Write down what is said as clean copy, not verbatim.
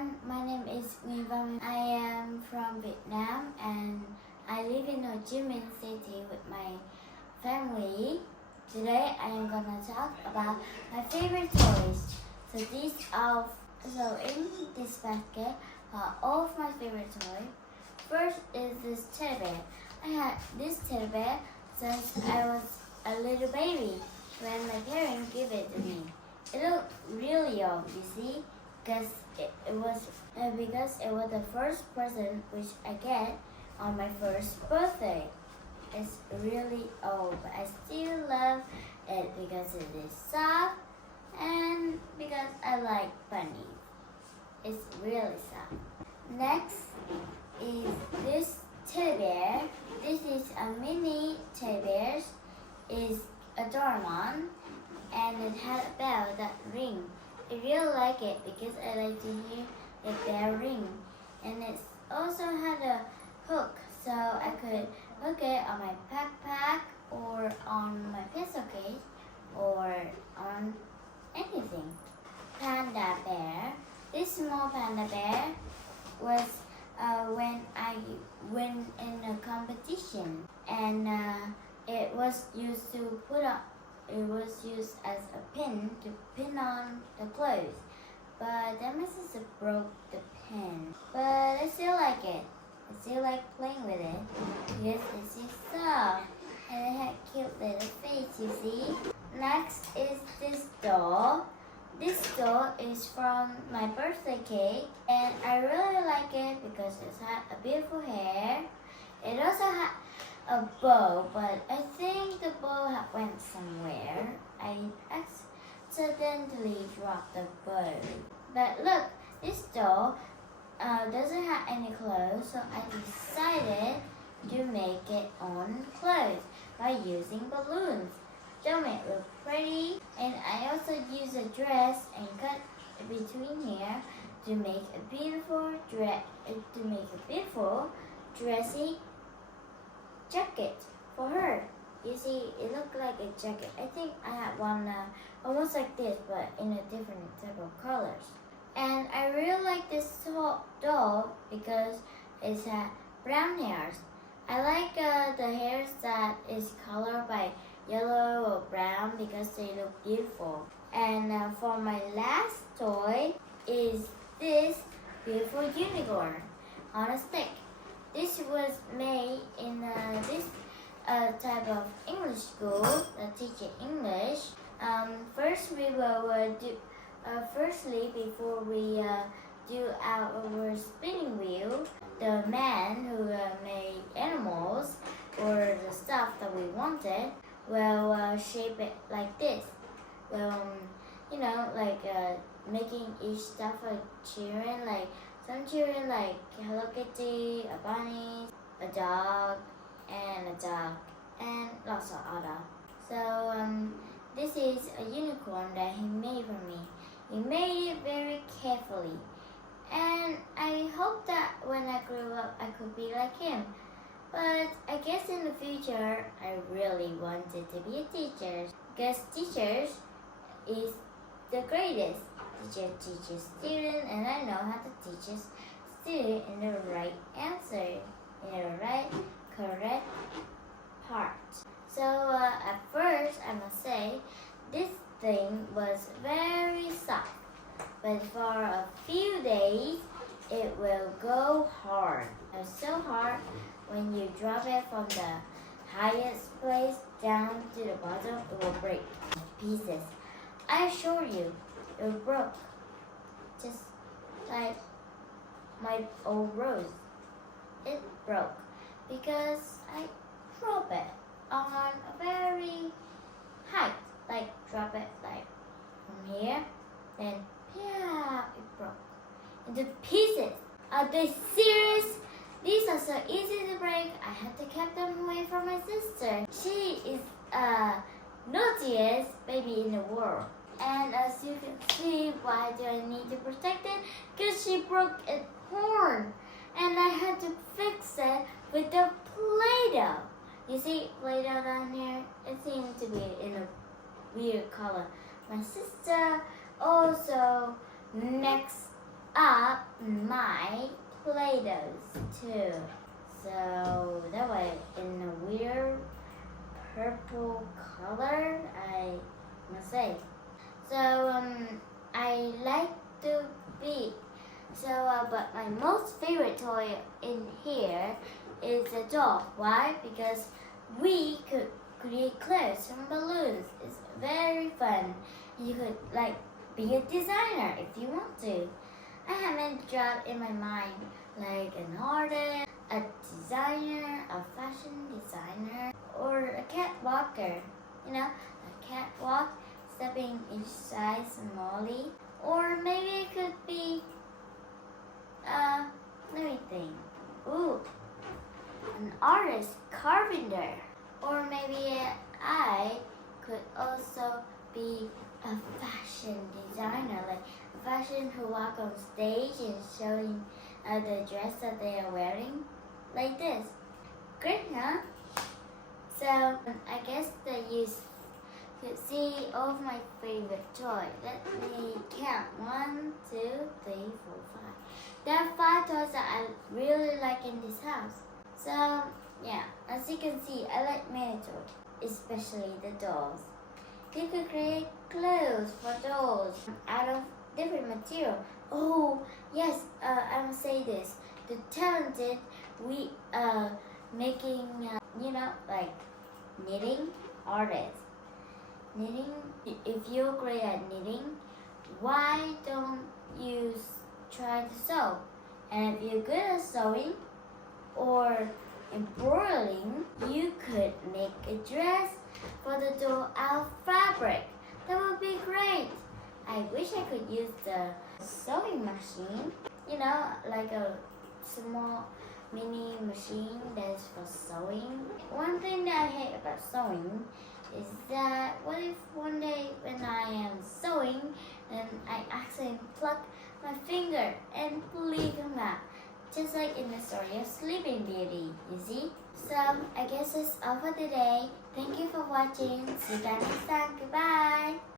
everyone, my name is Nguyễn. I am from Vietnam and I live in Ho Chi Minh City with my family. Today I am gonna talk about my favorite toys. So in this basket are all of my favorite toys. First is this teddy bear. I had this teddy bear since I was a little baby when my parents gave it to me. It looked really old, you see, because it was the first present which I get on my first birthday. It's really old, but I still love it because it is soft and because I like bunnies. It's really soft. Next is this teddy bear. This is a mini teddy bear. It's a Doraemon and it had a bell that ring. I really like it because I like to hear the bell ring. And it also had a hook so I could hook it on my backpack or on my pencil case or on anything. Panda bear. This small panda bear was when I win in a competition, and it was used as a pin to pin on the clothes. But then my sister broke the pin. But I still like it. I still like playing with it because it's so soft and it had cute little face, you see. Next is this doll. This doll is from my birthday cake and I really like it because it had a beautiful hair. It also had a bow, but I think the bow went somewhere. I accidentally dropped the bow. But look, this doll doesn't have any clothes, so I decided to make it on clothes by using balloons to make it look pretty. And I also use a dress and cut between here to make a beautiful dressy jacket for her. You see, it looked like a jacket. I think I had one almost like this, but in a different type of colors. And I really like this doll because it has brown hairs. I like the hairs that is colored by yellow or brown because they look beautiful. And for my last toy is this beautiful unicorn on a stick. This was made in this type of English school that teaches English. Firstly, before we do our spinning wheel, the man who made animals or the stuff that we wanted will shape it like this. Well, making each stuff for children, like some children like Hello Kitty, a bunny, a dog, and lots of other. So this is a unicorn that he made for me. He made it very carefully. And I hope that when I grow up, I could be like him. But I guess in the future, I really wanted to be a teacher. Because teachers is the greatest. Teacher teaches student, and I know how to teach a student in the right answer, in the right, correct part. So at first, I must say, this thing was very soft. But for a few days, it will go hard. It's so hard when you drop it from the highest place down to the bottom, it will break to pieces. I assure you, it broke. Just like my old rose. It broke because I dropped it on a very height. Like drop it like from here, then yeah, it broke into pieces. Are they serious? These are so easy to break. I had to keep them away from my sister. She is naughtiest baby in the world. And as you can see, why do I need to protect it? Because she broke its horn. And I had to fix it with the Play-Doh. You see Play-Doh down here? It seems to be in a weird color. My sister also next up my Play-Dohs too. So that was in a weird purple color, I must say. So I like to be. So but my most favorite toy in here is a doll. Why? Because we could create clothes from balloons. It's very fun. You could like be a designer if you want to. I haven't dropped in my mind like an artist, a designer, a fashion designer, or a catwalker. You know, a catwalk, stepping each side smallly. Or maybe it could be, let me think. Ooh, an artist, carpenter. Or maybe I could also be a fashion designer, like a fashion who walk on stage and showing the dress that they are wearing, like this. Great, huh? So I guess that you could see all of my favorite toys. Let me count. 1, 2, 3, 4, 5. There are 5 toys that I really like in this house. So yeah, as you can see, I like many toys, especially the dolls. You could create clothes for dolls out of different material. Oh yes, I must say this. The talented, we making like knitting artists. Knitting. If you're great at knitting, why don't you try to sew? And if you're good at sewing or embroidering, you could make a dress for the doll out of fabric. That would be great. I wish I could use the sewing machine, like a small mini machine that's for sewing. One thing that I hate about sewing is that what if one day when I am sewing and I accidentally pluck my finger and bleed them out, just like in the story of Sleeping Beauty, you see? So I guess that's all for today. Thank you for watching. See you guys next time. Goodbye.